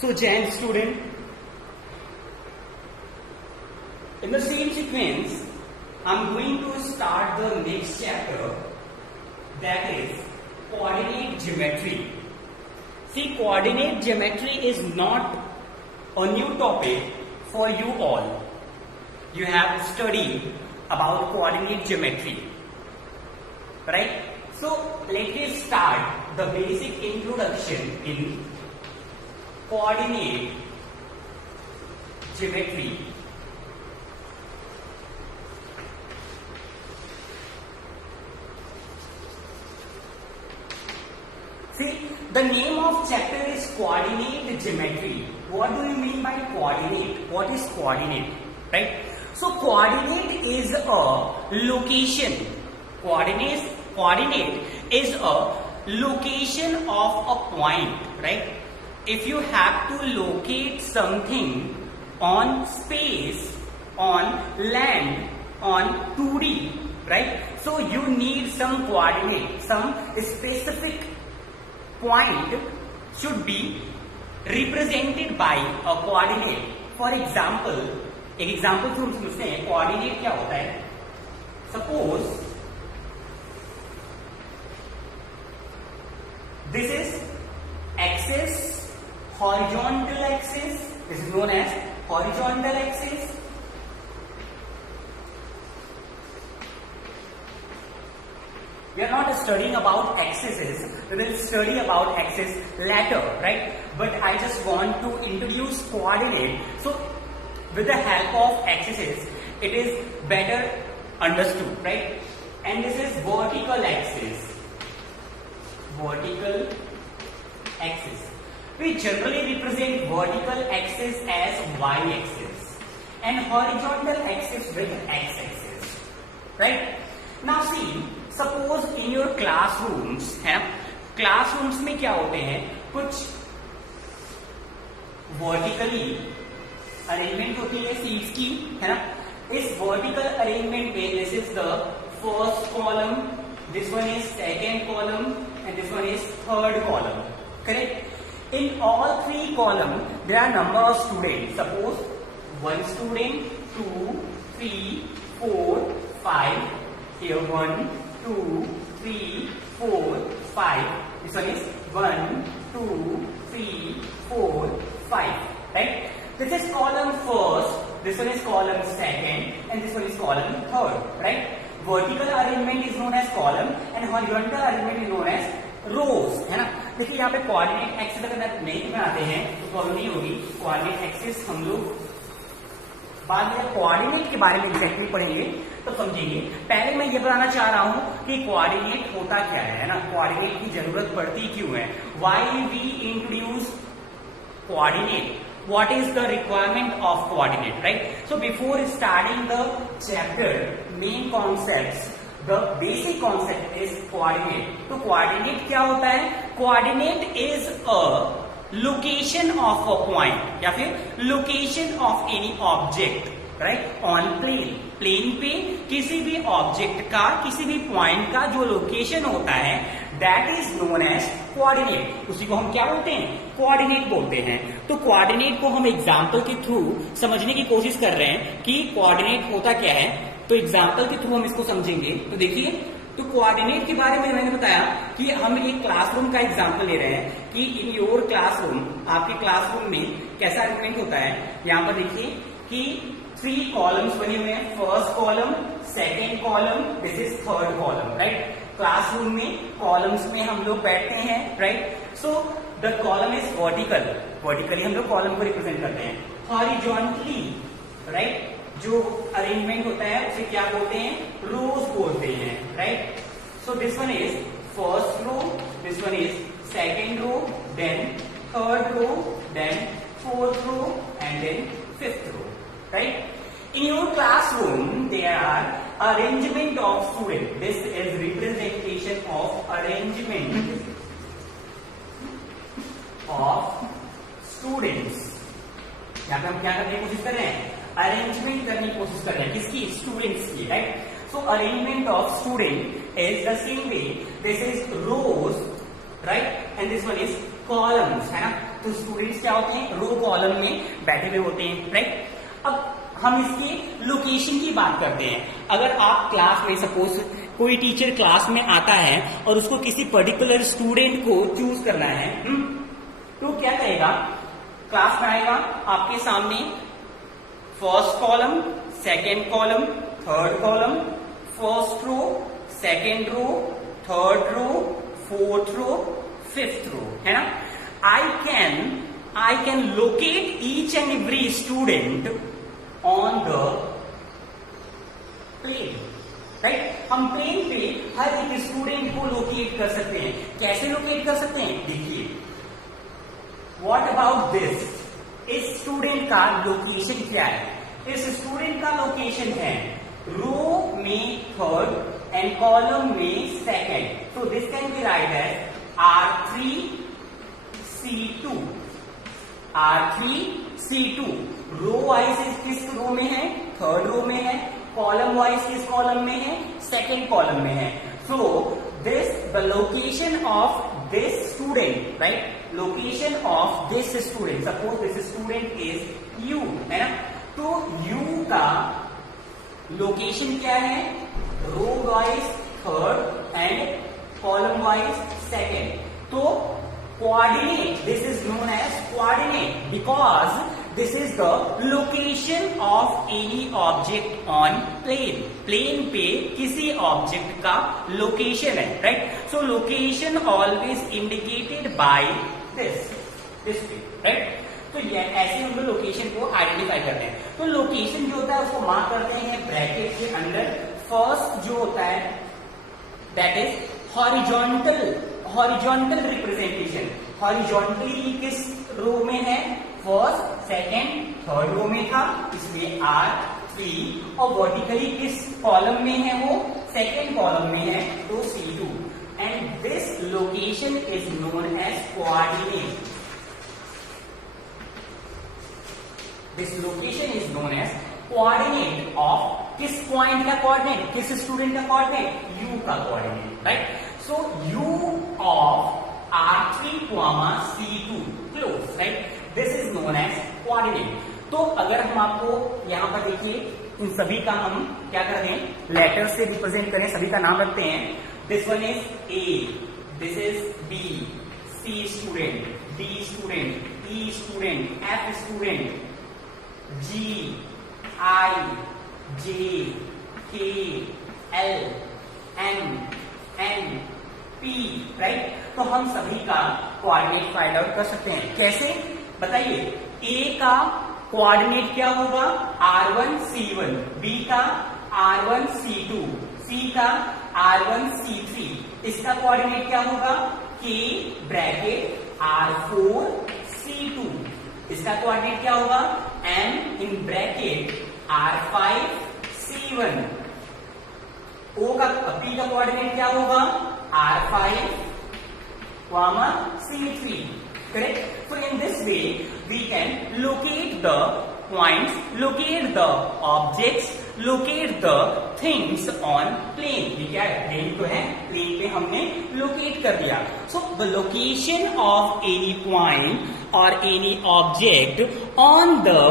So, Jan student, in the same sequence, I'm going to start the next chapter, that is coordinate geometry. See, coordinate geometry is not a new topic for you all. You have studied about coordinate geometry, right? So, let us start the basic introduction in coordinate geometry. See, the name of chapter is coordinate geometry. What do you mean by coordinate? What is coordinate? Right? So, coordinate is a location. Coordinate is a location of a point, right? If you have to locate something on space, on land, on 2D, right? So you need some coordinate, some specific point should be represented by a coordinate. For example, एक एग्जाम्पल से हम समझते हैं कोऑर्डिनेट क्या होता है. Suppose this is axis, horizontal axis. This is known as horizontal axis. We are not studying about axes. We will study about axis later, right? But I just want to introduce coordinate. So, with the help of axes, it is better understood, right? And this is vertical axis. Vertical axis. We generally represent vertical axis as y-axis and horizontal axis with x-axis, right? Now see, suppose in your classrooms, classrooms में क्या होते हैं, कुछ vertically arrangement होती है सीट्स की, है ना. इस वर्टिकल अरेंजमेंट में this is the first column, this one is second column and this one is third column, correct. In all three column there are number of student. Suppose one student, 2, 3, 4, 5. Here 1, 2, 3, 4, 5. This one is 1, 2, 3, 4, 5. Right? This is column first, this one is column second, and this one is column third, right? Vertical arrangement is known as column and horizontal arrangement is known as rows, है ना. देखिए यहाँ पे coordinate axis अगर नहीं बनाते हैं तो प्रॉब्लम नहीं होगी. coordinate axis हम लोग बाद में कोऑर्डिनेट के बारे में एग्जैक्टली पढ़ेंगे तो समझेंगे. पहले मैं ये बताना चाह रहा हूं कि कोऑर्डिनेट होता क्या है ना. कोऑर्डिनेट की जरूरत पड़ती क्यों है. Why we introduce coordinate. What is the requirement of coordinate, right? So before starting the chapter, main concepts, the basic concept is coordinate. तो coordinate क्या होता है? Coordinate is a location of a point या फिर location of any object, right? On plane. Plane पे किसी भी ऑब्जेक्ट का, किसी भी पॉइंट का जो लोकेशन होता है, that is known as coordinate. उसी को हम क्या बोलते हैं? कोऑर्डिनेट बोलते हैं. तो कोऑर्डिनेट को हम एग्जांपल के थ्रू समझने की कोशिश कर रहे हैं कि कोऑर्डिनेट होता क्या है. तो एग्जांपल के थ्रू हम इसको समझेंगे. तो देखिए, तो कोऑर्डिनेट के बारे में मैंने बताया कि हम एक क्लासरूम का एग्जांपल ले रहे हैं कि इन योर क्लासरूम, आपके क्लासरूम में कैसा अरेंजमेंट होता है. यहां पर देखिए कि 3 कॉलम्स बने हुए हैं. First column, second column, this is third column, right. Classroom में कॉलम्स में हम लोग बैठते हैं, right. So the column is vertical. Vertically हम लोग कॉलम को रिप्रेजेंट करते हैं. हॉरिजॉन्टली, राइट, जो अरेंजमेंट होता है उसे क्या बोलते हैं? रोज बोलते हैं, right. So this one is first row, this one is second row, then third row, then fourth row and then fifth row, right? In your classroom, there are arrangement of students. This is representation of arrangement of students. यहाँ पे हम क्या करने की कोशिश कर रहे हैं? अरेंजमेंट करने की कोशिश कर रहे हैं. किसकी? स्टूडेंट्स की, right. So arrangement of student is the same way. This is rows, right, and this one is columns, है ना. तो स्टूडेंट्स क्या होते हैं, रो कॉलम में बैठे हुए होते हैं, राइट। अब हम इसकी लोकेशन की बात करते हैं। अगर आप क्लास में सपोज कोई टीचर क्लास में आता है और उसको किसी पर्टिकुलर स्टूडेंट को चूज करना है, तो क्या करेगा, क्लास में आएगा आपके सामने, first column, second column, third column, first row, second row, third row, fourth row, fifth row, है ना। I can locate each and every student on the plane, right? हम प्लेन पे हर एक स्टूडेंट को लोकेट कर सकते हैं। कैसे लोकेट कर सकते हैं, देखिए, व्हाट अबाउट दिस, इस स्टूडेंट का लोकेशन क्या है, इस स्टूडेंट का लोकेशन है रो में थर्ड एंड कॉलम में second, so this can be write as R3C2, R3C2। Row wise किस रो में है, थर्ड रो में है, कॉलम वाइज किस कॉलम में है, सेकेंड कॉलम में है। So this the location of this student, right, location of this student, suppose this student is you, है ना, तो यू का लोकेशन क्या है, row wise third and column wise second. तो coordinate, this is known as coordinate because this is the location of any object on plane, plane पे किसी object का location है, right? So location always indicated by this way, right? तो ये ऐसे हम लोग लोकेशन को आइडेंटिफाई करते हैं। तो लोकेशन जो होता है उसको मार्क करते हैं ब्रैकेट के अंदर। फर्स्ट जो होता है that is horizontal representation. Horizontally किस रो में है, फर्स्ट सेकेंड थर्ड रो में था, इसलिए R3, और वर्टिकली किस कॉलम में है, वो सेकेंड कॉलम में है, तो C2। And this location is known as coordinate. This location is known as coordinate of किस पॉइंट का कोऑर्डिनेट, किस स्टूडेंट का कोऑर्डिनेट, U का coordinate, right. So U of R3, C2 close, right? This is known as coordinate. तो अगर हम आपको यहाँ पर देखिए, इन सभी का हम क्या करते हैं, लेटर से रिप्रेजेंट करें, सभी का नाम रखते हैं। This one is A, this is B, C student, D student, E student, F student, G, I, J, K, L, M, N, P, right. तो हम सभी का कोऑर्डिनेट फाइंड आउट कर सकते हैं। कैसे बताइए, A का कोऑर्डिनेट क्या होगा, R1C1, B का R1C2, C का R1C3, इसका कोऑर्डिनेट क्या होगा, K ब्रैकेट R4C2, इसका कोऑर्डिनेट क्या होगा, M in bracket R5C1, O का P का कोऑर्डिनेट क्या होगा, R5, C3, correct? So in this way we can locate the points, locate the objects, locate the things on plane। ये क्या है, प्लेन तो है, प्लेन पे हमने लोकेट कर दिया। So the location of any point or any object on the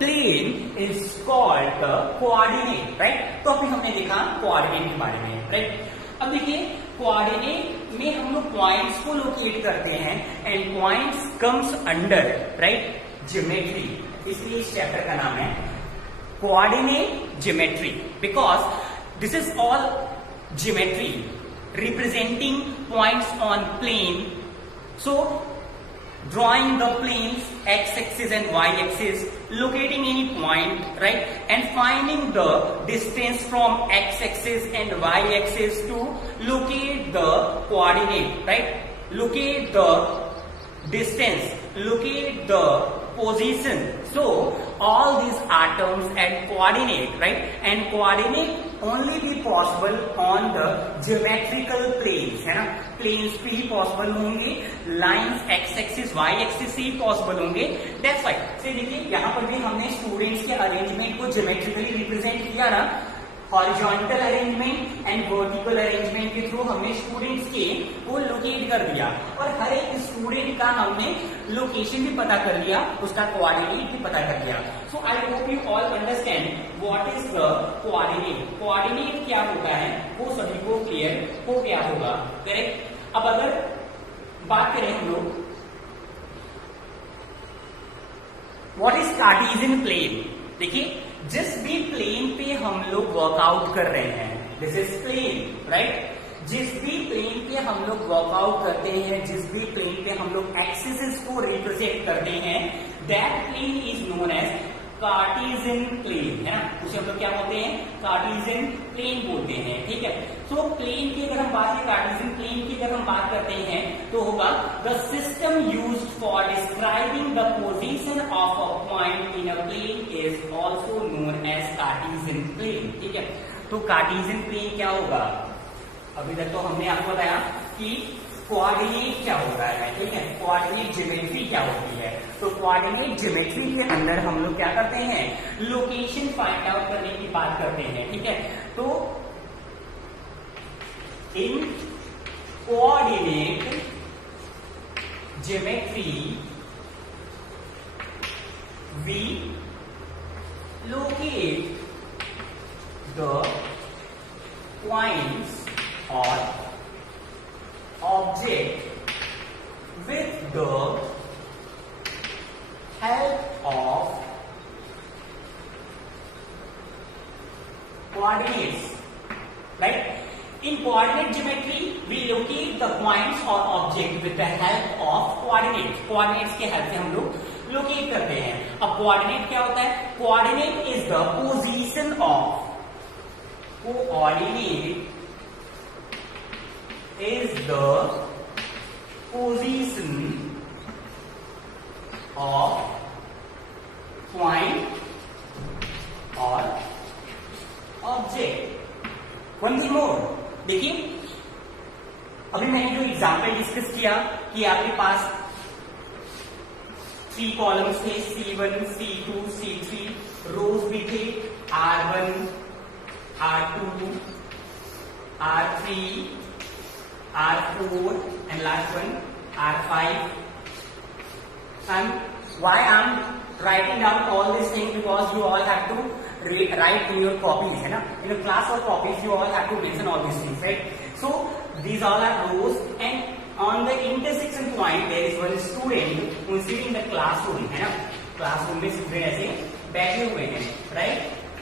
plane is called the coordinate, right? तो अभी हमने देखा कोऑर्डिनेट के बारे में, right? अब देखिए, कोऑर्डिनेट में हम लोग पॉइंट्स को लोकेट करते हैं and points comes under, right, geometry, इसलिए इस चैप्टर का नाम है coordinate geometry, because this is all geometry representing points on plane. So drawing the planes x-axis and y-axis, locating any point, right, and finding the distance from x-axis and y-axis to locate the coordinate, right, locate the distance, locate the position. So all these are terms and coordinate, right, and coordinate only be possible on the geometrical planes, है ना, planes पे ही possible होंगे, lines x axis y axis से ही possible होंगे। That's why से देखिए यहाँ पर भी हमने स्टूडेंट्स के अरेंजमेंट को ज्योमेट्रिकली रिप्रेजेंट किया ना, horizontal arrangement and vertical arrangement के थ्रू हमने स्टूडेंट्स के को लोकेट कर दिया और हर एक स्टूडेंट का हमने लोकेशन भी पता कर लिया, उसका कोऑर्डिनेट भी पता कर लिया। So I hope you all understand what is the coordinate. Coordinate क्या होता है वो सभी को क्लियर हो गया होगा, करेक्ट। अब अगर बात करें हम लोग व्हाट इज कार्टेशियन प्लेन, देखिए जिस भी प्लेन पे हम लोग वर्कआउट कर रहे हैं, दिस इज प्लेन, राइट। जिस भी प्लेन पे हम लोग वर्कआउट करते हैं, जिस भी प्लेन पे हम लोग एक्सिस को रिप्रेजेंट करते हैं, that plane is known as Cartesian plane, है ना। उसे हम लोग क्या बोलते हैं, कार्टेशियन प्लेन बोलते हैं, ठीक है। सो प्लेन की अगर हम बात करें, कार्टेशियन प्लेन की अगर हम बात करते हैं तो होगा the system used for describing the position of a point in a plane is also known as Cartesian plane, ठीक है। तो कार्टेशियन प्लेन क्या होगा, अभी तक तो हमने आपको बताया कि कोऑर्डिनेट क्या होता है, ठीक है। कोऑर्डिनेट ज्योमेट्री क्या होती है, तो कोऑर्डिनेट ज्योमेट्री के अंदर हम लोग क्या करते हैं, लोकेशन फाइंड आउट करने की बात करते हैं, ठीक है। तो in coordinate geometry we locate the points or object with the help of coordinates, right? In coordinate geometry we locate the points or object with the help of coordinates. coordinates के help से हम लोग locate करते हैं। अब coordinate क्या होता है, coordinate is the position of, coordinate is the position of point or object. One thing more, देखिए अभी मैंने जो एग्जाम्पल डिस्कस किया कि आपके पास 3 कॉलम्स थे, C1, C2, C3, रोज भी थे, R1, R2, R3, R4 and last one R5. And why I'm writing down all these things, because you all have to write in your copies, है ना, in your class or copies you all have to mention all these things, right? So these all are rows and on the intersection point there is one student who is sitting in the classroom, है ना, classroom में स्टूडेंट ऐसे बैठे हुए हैं, right?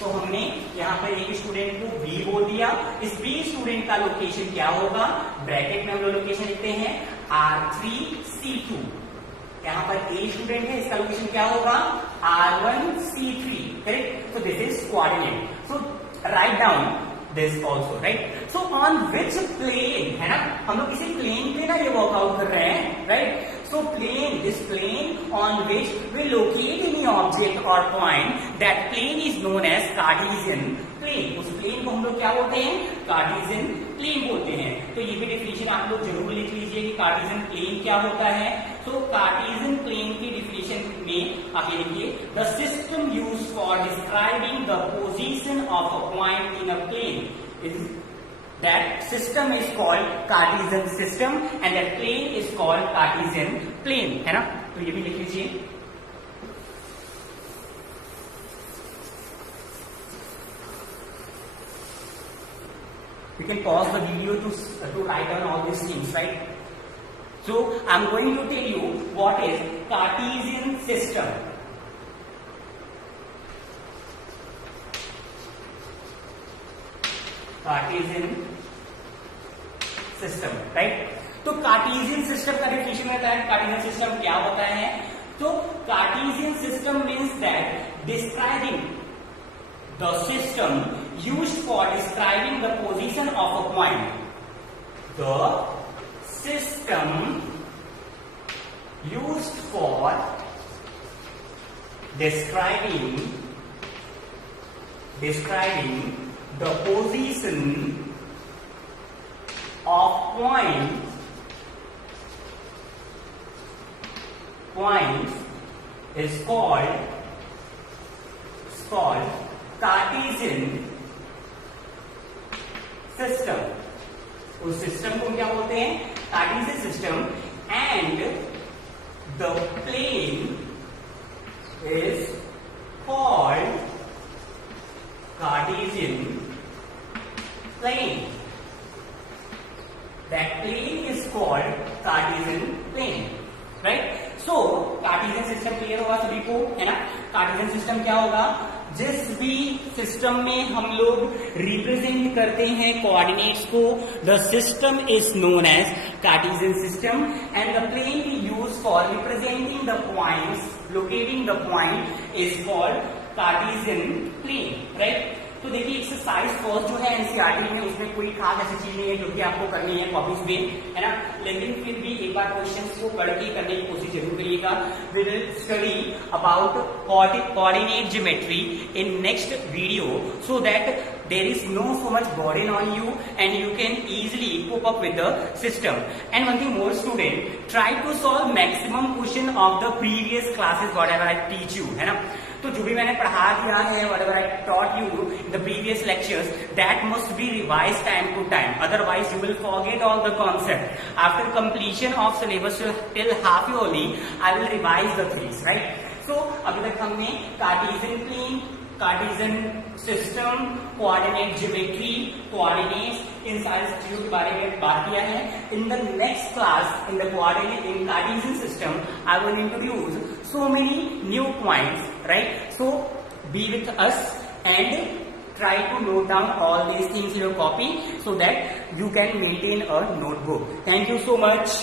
तो हमने यहाँ पर एक स्टूडेंट को बी बोल दिया, इस बी स्टूडेंट का लोकेशन क्या होगा, ब्रैकेट में हम लोग लोकेशन लिखते हैं R3C2। यहाँ पर ए स्टूडेंट है, इसका लोकेशन क्या होगा R1C3, correct. So this is coordinate, so write down this also, right. So on which plane, है ना, हम लोग किसी प्लेन पे ना ये वर्कआउट कर रहे हैं, right. So plane, this plane on which we locate any object or point, that plane is known as Cartesian plane. उस plane को हम लोग क्या बोलते हैं, Cartesian plane बोलते हैं। तो ये भी डेफिनेशन आप लोग जरूर लिख लीजिए कि Cartesian plane क्या होता है। तो Cartesian plane की डेफिनेशन में आप ये लिखिए, the system used for describing the position of a point in a plane is, that system is called Cartesian system and that plane is called Cartesian plane, है ना। तो ये भी लिख लीजिए। You can pause the video to write down all these things, right? So I'm going to tell you what is Cartesian system. Cartesian system, right. तो Cartesian system का definition रहता है, कार्टेशियन सिस्टम क्या होता है, तो Cartesian system means that describing the system used for describing the position of a point, the system used for describing the position of points is called Cartesian system, उस system को क्या बोलते हैं, Cartesian system, and the plane is called Cartesian plane. That plane is called Cartesian plane, right? So Cartesian system clear होगा सभी को, है ना. Cartesian system क्या होगा, जिस भी सिस्टम में हम लोग रिप्रेजेंट करते हैं कोऑर्डिनेट्स को, the system is known as Cartesian system, and the plane we use for representing the points, locating the point is called Cartesian plane, right. तो देखिए एक्सरसाइज फर्स्ट जो है एनसीईआरटी में, उसमें कोई खास ऐसी चीज नहीं है जो कि आपको करनी है कॉपीज में, है ना. लेकिन फिर भी एक बार क्वेश्चंस को पढ़ के करने की कोशिश जरूर करिएगा. We will study about coordinate geometry in next video, so that there is no so much burden on you and you can easily cope up with the system. And one thing more student, try to solve maximum question of the previous classes whatever I teach you, है ना. तो जो भी मैंने पढ़ा दिया है, whatever I taught you in the previous lectures, that must be revised time to time, otherwise you will forget all the concept. After completion of syllabus till half yearly I will revise the things, right. So अभी तक हमने Cartesian plane, Cartesian system, coordinate geometry, coordinates, इन सारी चीजों के बारे में बात किया है. In the next class in the coordinate in Cartesian system I will introduce so many new points, right? So be with us and try to note down all these things in your copy so that you can maintain a notebook. Thank you so much.